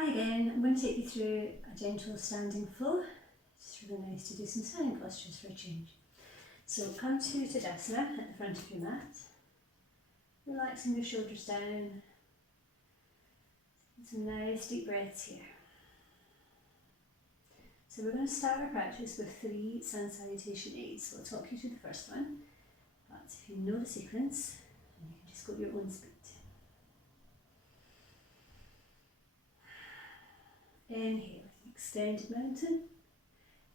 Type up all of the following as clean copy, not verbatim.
Hi again, I'm going to take you through a gentle standing flow. It's really nice to do some standing postures for a change. So come to Tadasana at the front of your mat, relaxing your shoulders down, some nice deep breaths here. So we're going to start our practice with 3 sun salutation aids. So I'll talk you through the first one, but if you know the sequence, then you can just go at your own speed. Inhale, extended mountain.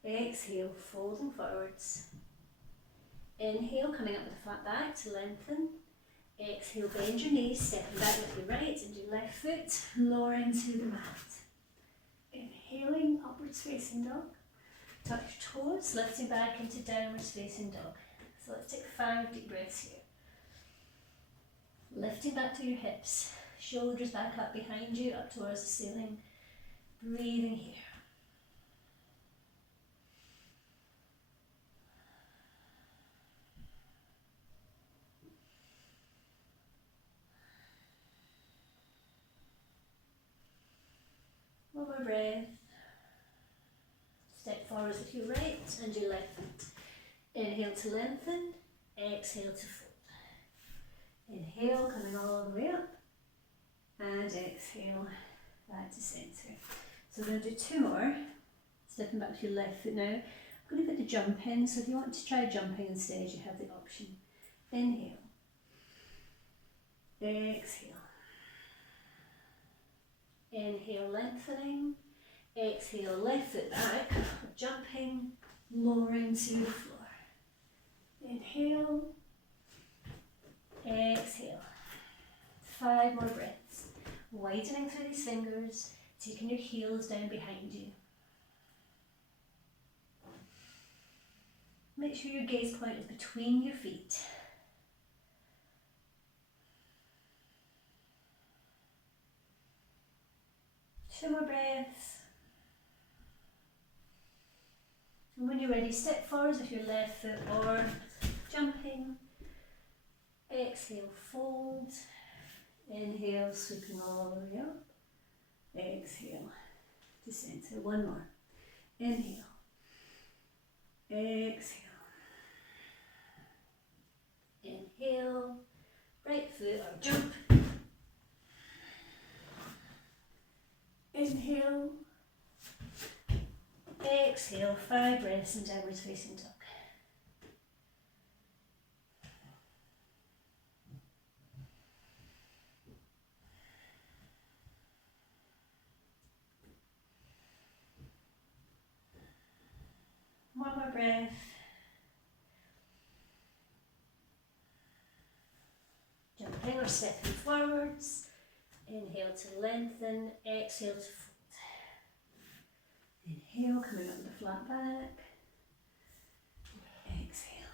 Exhale, folding forwards. Inhale, coming up with a flat back to lengthen. Exhale, bend your knees, stepping back with your right and your left foot, lowering to the mat. Inhaling, upwards facing dog. Tuck your toes, lifting back into downwards facing dog. So let's take 5 deep breaths here. Lifting back to your hips, shoulders back up behind you, up towards the ceiling. Breathing here. One more breath. Step forwards with your right and your left foot. Inhale to lengthen, exhale to fold. Inhale, coming all the way up, and exhale, back to centre. So we're going to do 2 more. Stepping back with your left foot now. I'm going to put the jump in, so if you want to try jumping instead, you have the option. Inhale. Exhale. Inhale, lengthening. Exhale, left foot back, jumping, lowering to the floor. Inhale. Exhale. 5 more breaths. Widening through these fingers, taking your heels down behind you. Make sure your gaze point is between your feet. Two more breaths. And when you're ready, step forwards with your left foot or jumping. Exhale, fold. Inhale, sweeping all the way up. Exhale to centre. 1 more. Inhale. Exhale. Inhale. Right foot or jump. Inhale. Exhale. 5 breaths and downwards facing dog. One more breath. Jumping or stepping forwards. Inhale to lengthen, exhale to fold. Inhale, coming up with a flat back. Exhale.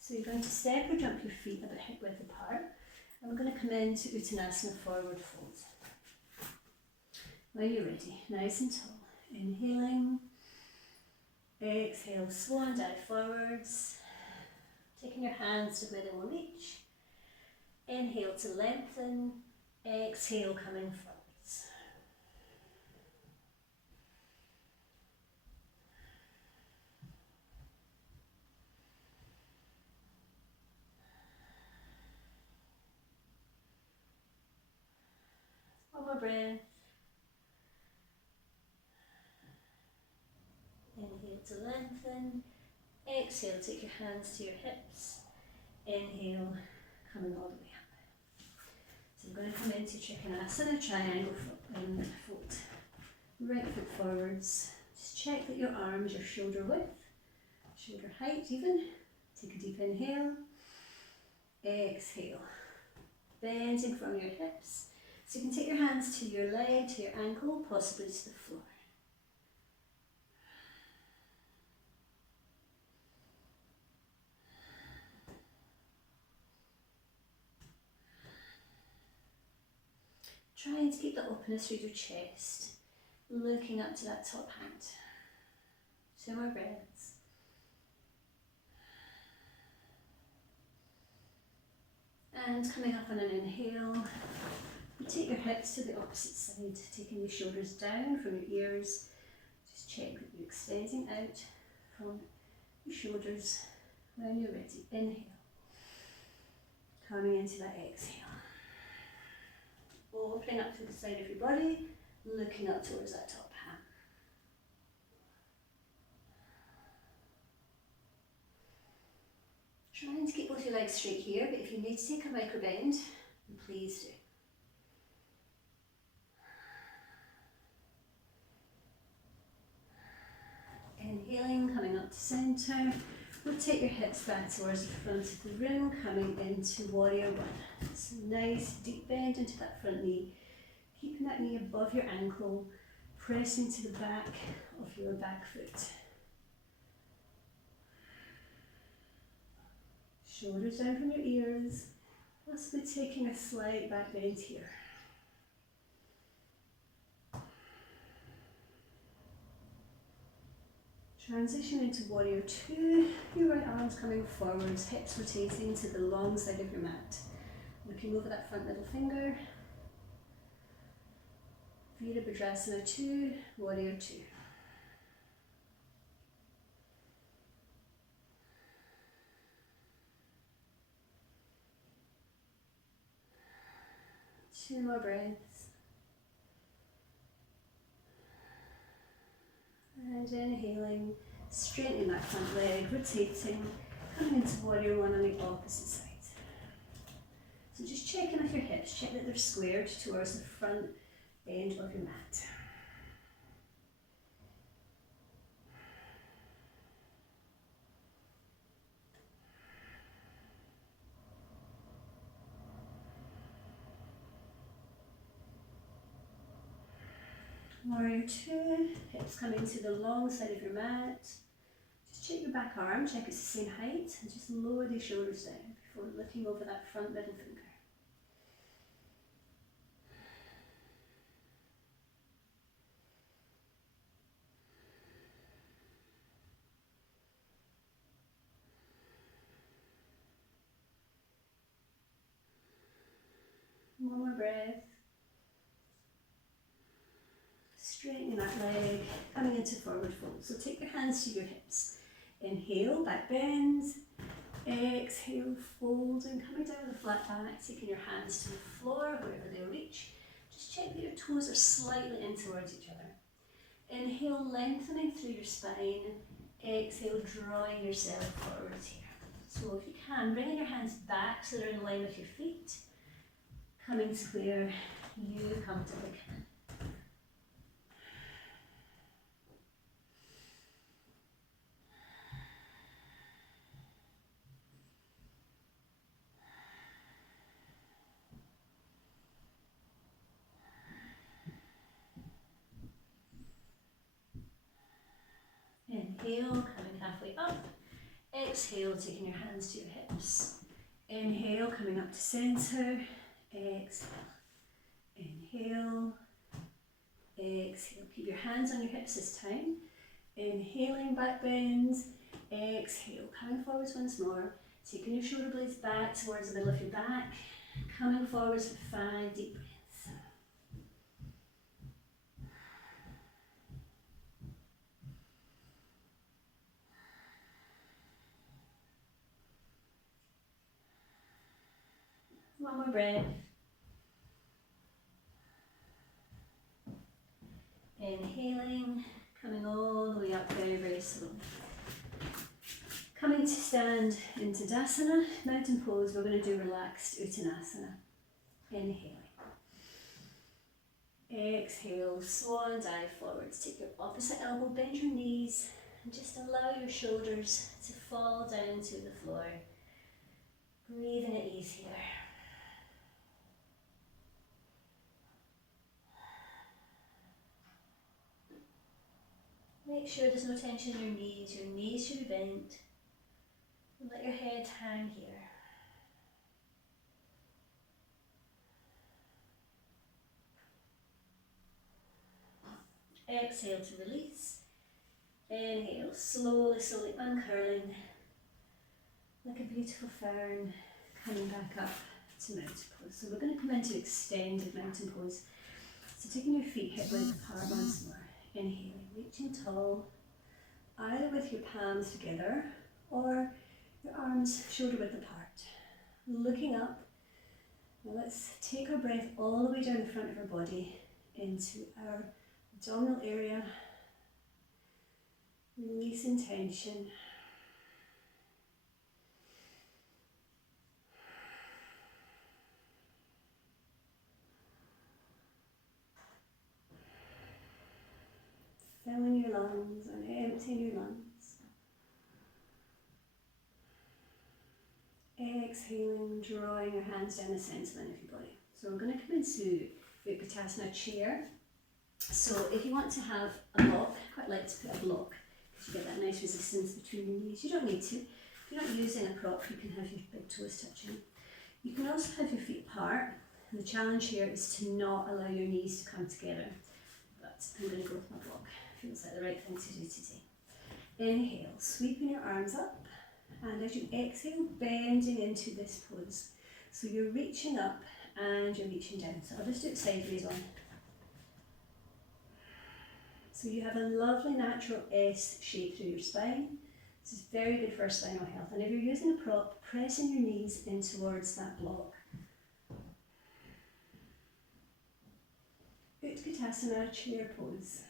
So you're going to step or jump your feet about hip width apart. And we're going to come into Uttanasana, forward fold. When you're ready, nice and tall. Inhaling. Exhale, swan dive forwards, taking your hands to where they will reach. Inhale to lengthen, exhale coming forwards. One more breath. Inhale to lengthen, exhale, take your hands to your hips, inhale, coming all the way up. So we're going to come into Trikonasana, triangle foot, right foot forwards. Just check that your arms are shoulder width, shoulder height even. Take a deep inhale, exhale, bending from your hips. So you can take your hands to your leg, to your ankle, possibly to the floor. Trying to keep the openness through your chest, looking up to that top hand. 2 more breaths. And coming up on an inhale, You take your hips to the opposite side, taking your shoulders down from your ears. Just check that you're extending out from your shoulders when you're ready. Inhale. Coming into that exhale. Opening up to the side of your body, looking up towards that top hand. Trying to keep both your legs straight here, but if you need to take a micro bend, then please do. Inhaling, coming up to centre. We'll take your hips back towards the front of the room, coming into warrior one. So nice deep bend into that front knee. Keeping that knee above your ankle, pressing to the back of your back foot. Shoulders down from your ears, possibly taking a slight back bend here. Transition into warrior two, your right arm's coming forwards, hips rotating to the long side of your mat. Looking over that front middle finger. Virabhadrasana 2, warrior 2. Two more breaths. And inhaling, straightening that front leg, rotating, coming into warrior one on the opposite side. So just checking with your hips, check that they're squared towards the front end of your mat. Warrior two, hips coming to the long side of your mat. Just check your back arm, check it's the same height, and just lower the shoulders down before looking over that front middle finger. One more breath. Straightening that leg, coming into forward fold. So take your hands to your hips. Inhale, back bend. Exhale, folding, coming down with a flat back, taking your hands to the floor, wherever they'll reach. Just check that your toes are slightly in towards each other. Inhale, lengthening through your spine. Exhale, drawing yourself forward here. So if you can, bringing your hands back so they're in line with your feet. Coming to where you comfortably can. Inhale, coming halfway up. Exhale, taking your hands to your hips. Inhale, coming up to centre. Exhale. Inhale. Exhale. Keep your hands on your hips this time. Inhaling, back bend. Exhale, coming forwards once more. Taking your shoulder blades back towards the middle of your back. Coming forwards for 5 deep breaths. One more breath. Inhaling, coming all the way up very, very slowly. Coming to stand in Tadasana, mountain pose, we're going to do relaxed Uttanasana. Inhaling. Exhale, swan dive forwards. Take your opposite elbow, bend your knees, and just allow your shoulders to fall down to the floor. Breathing at ease here. Make sure there's no tension in your knees. Your knees should be bent. And let your head hang here. Exhale to release. Inhale, slowly, slowly uncurling. Like a beautiful fern coming back up to mountain pose. So we're going to come into extended mountain pose. So taking your feet hip width apart once more. Inhaling, reaching tall, either with your palms together or your arms shoulder width apart. Looking up. Now let's take our breath all the way down the front of our body into our abdominal area. Releasing tension. Filling your lungs and emptying your lungs. Exhaling, drawing your hands down the centre line of your body. So we're going to come into Utkatasana chair. So if you want to have a block, I quite like to put a block because you get that nice resistance between your knees. You don't need to. If you're not using a prop, you can have your big toes touching. You can also have your feet apart. And the challenge here is to not allow your knees to come together. But I'm going to go with my block. Feels like the right thing to do today. Inhale, sweeping your arms up, and as you exhale, bending into this pose. So you're reaching up and you're reaching down. So I'll just do it sideways on. So you have a lovely natural S shape through your spine. This is very good for our spinal health. And if you're using a prop, pressing your knees in towards that block. Utkatasana chair pose.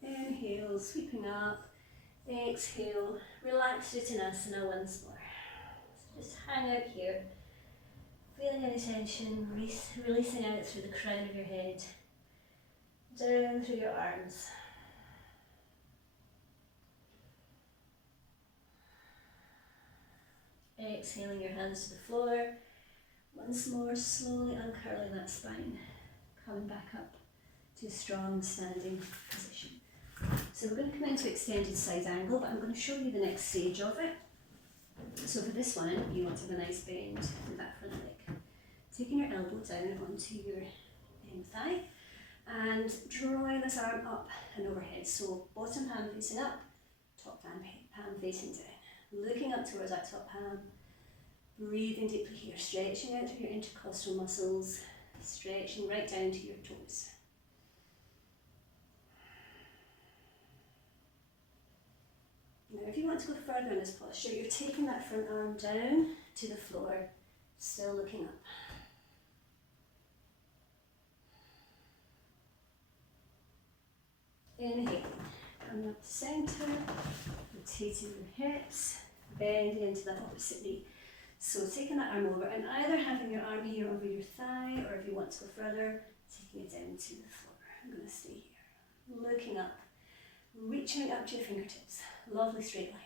Inhale, sweeping up. Exhale, relax Uttanasana once more. So just hang out here, feeling any tension, releasing out through the crown of your head, down through your arms. Exhaling your hands to the floor. Once more, slowly uncurling that spine, coming back up to a strong standing position. So we're going to come into extended side angle, but I'm going to show you the next stage of it. So for this one, you want to have a nice bend with that front leg. Taking your elbow down onto your thigh and drawing this arm up and overhead. So bottom palm facing up, top palm facing down. Looking up towards that top palm. Breathing deeply here, stretching out through your intercostal muscles, stretching right down to your toes. Now if you want to go further in this posture, you're taking that front arm down to the floor, still looking up. Inhale, coming up to centre, rotating your hips, bending into that opposite knee. So taking that arm over and either having your arm here over your thigh, or if you want to go further, taking it down to the floor. I'm going to stay here. Looking up, reaching up to your fingertips. Lovely straight line.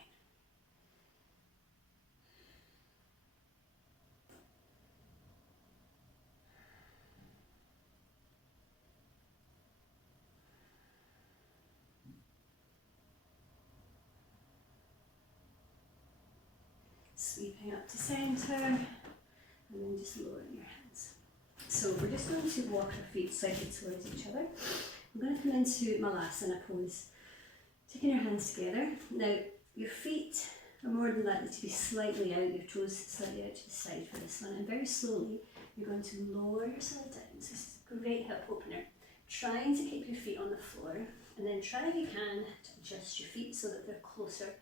Sweeping up to centre, and then just lowering your hands. So we're just going to walk our feet slightly towards each other. We're going to come into Malasana pose. Taking your hands together. Now, your feet are more than likely to be slightly out, your toes slightly out to the side for this one. And very slowly, you're going to lower yourself down. So this is a great hip opener. Trying to keep your feet on the floor, and then try if you can to adjust your feet so that they're closer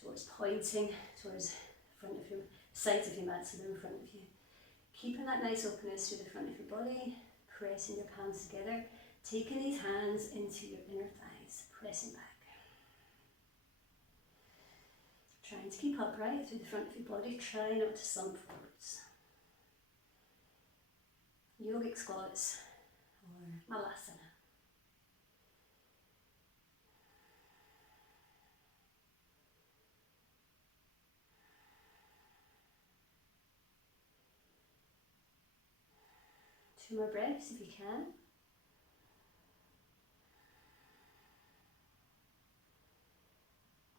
towards pointing, towards front of your sides of your mat, so they're in front of you. Keeping that nice openness through the front of your body, pressing your palms together, taking these hands into your inner thighs, pressing back. Trying to keep upright through the front of your body, try not to slump forwards. Yogic squats or Malasana. Two more breaths if you can.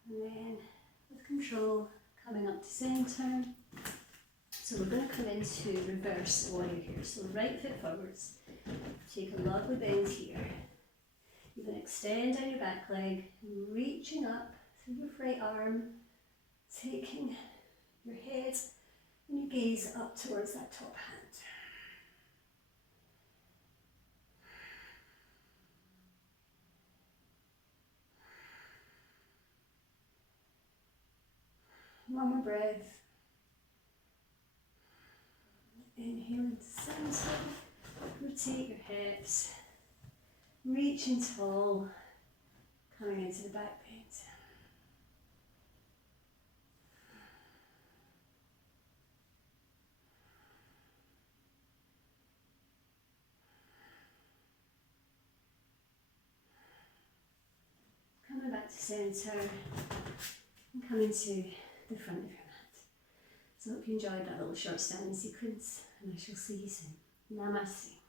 And then, with control, coming up to centre. So we're going to come into reverse warrior here. So right foot forwards. Take a lovely bend here. You then extend down your back leg, reaching up through your right arm, taking your head and your gaze up towards that top hand. One more breath. Inhale into center, rotate your hips, reaching tall, coming into the back bend. Coming back to center and coming to the front of your mat. So I hope you enjoyed that little short standing sequence, and I shall see you soon. Namaste.